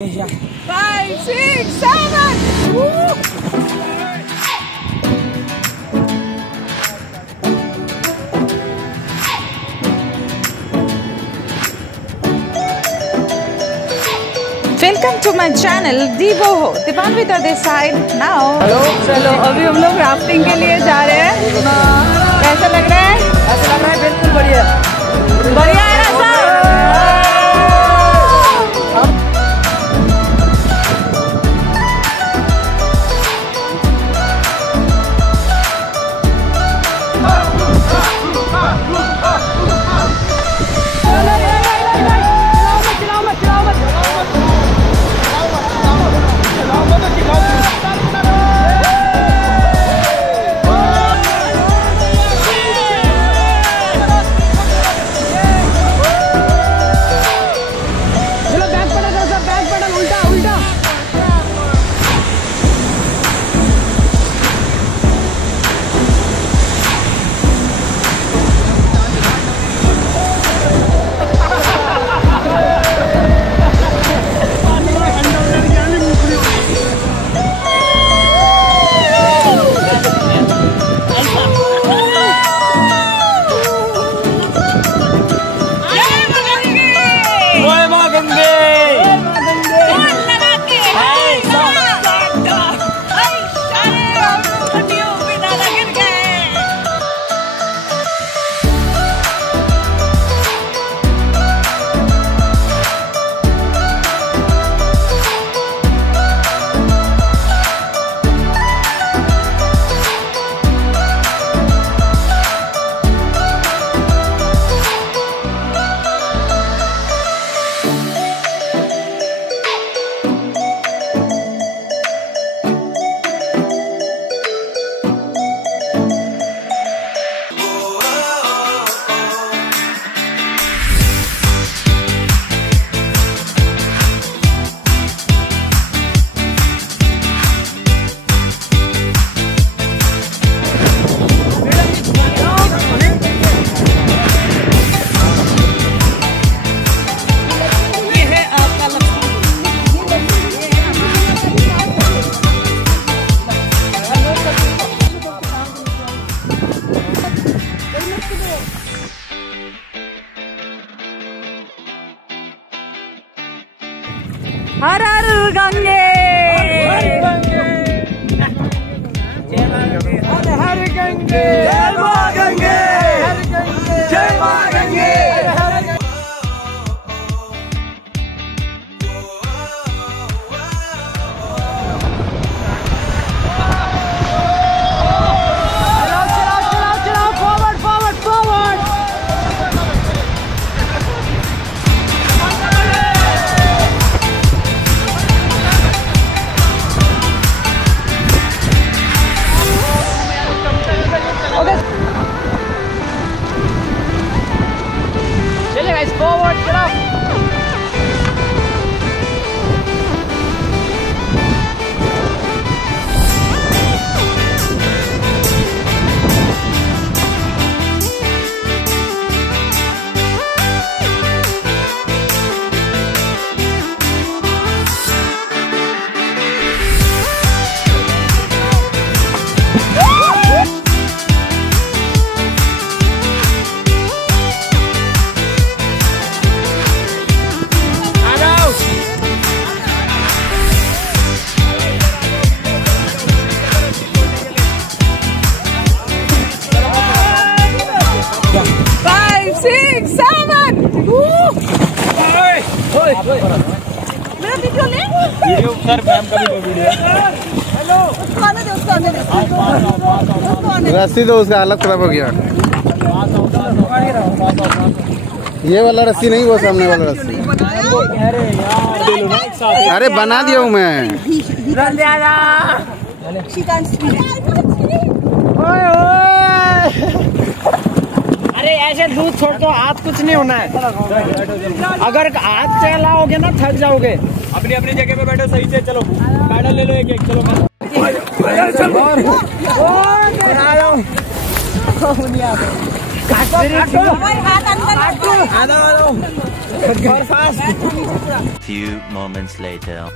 5, 6, 7. Woo! Welcome to my channel Divo Dipanvita this side now. Hello चलो अभी हम लोग राफ्टिंग के लिए जा रहे हैं। कैसा लग रहा है? ऐसा लग रहा है बिल्कुल बढ़िया बढ़िया है ना सब? हर हर गंगे, हर हर गंगे, जय मां गंगे, जय मां गंगे। चलाओ फॉरवर्ड फॉरवर्ड फॉरवर्ड। चलिए गाइस फॉरवर्ड चलो। मेरा वीडियो ले वीडियो सर मैम का भी वीडियो हेलो उसको आने दे रस्सी दो उसका हालत खराब हो गया। ये वाला रस्सी नहीं वो सामने वाला रस्सी। अरे बना दिया हूँ मैं। अरे ऐसे दूध छोड़ दो, हाथ कुछ नहीं होना है। अगर हाथ चलाओगे ना थक जाओगे। अपनी अपनी जगह पे बैठो सही से। चलो पैडल ले लो एक एक। चलो Few moments later.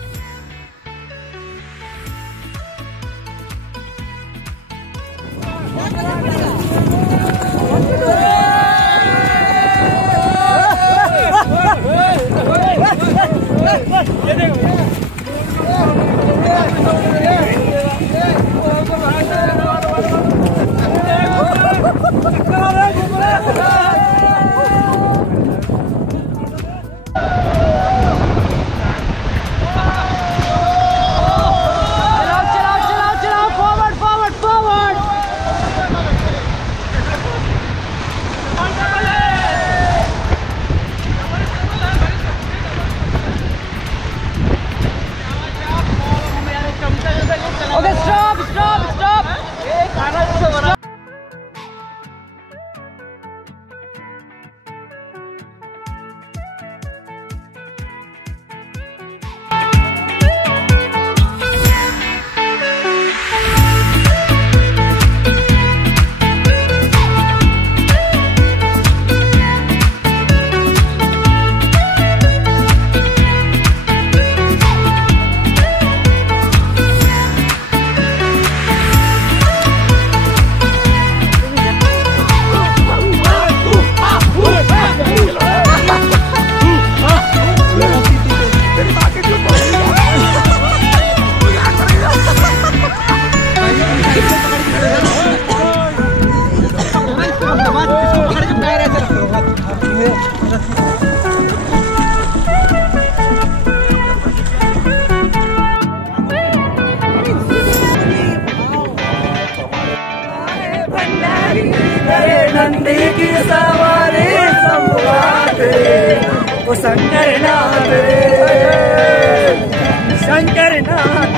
नंदी की सवारी संभाले वो शंकर नाथ शंकर नाथ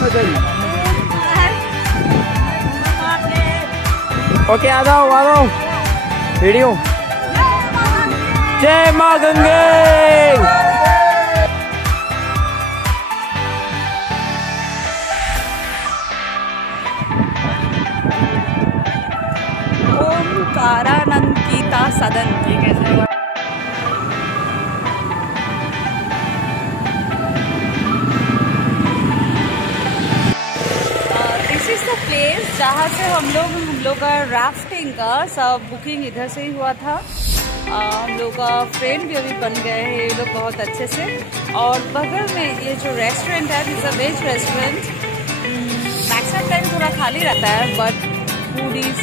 बोले ओके आ जाओ वीडियो। जय माँ गंगे। ओमकारानंद गीता सदन। प्लेस जहाँ से हम लोग का राफ्टिंग का सब बुकिंग इधर से ही हुआ था। हम लोग का फ्रेंड भी अभी बन गए हैं ये लोग बहुत अच्छे से। और बगल में ये जो रेस्टोरेंट है it's a veg restaurant. Maximum time थोड़ा खाली रहता है बट फूड इज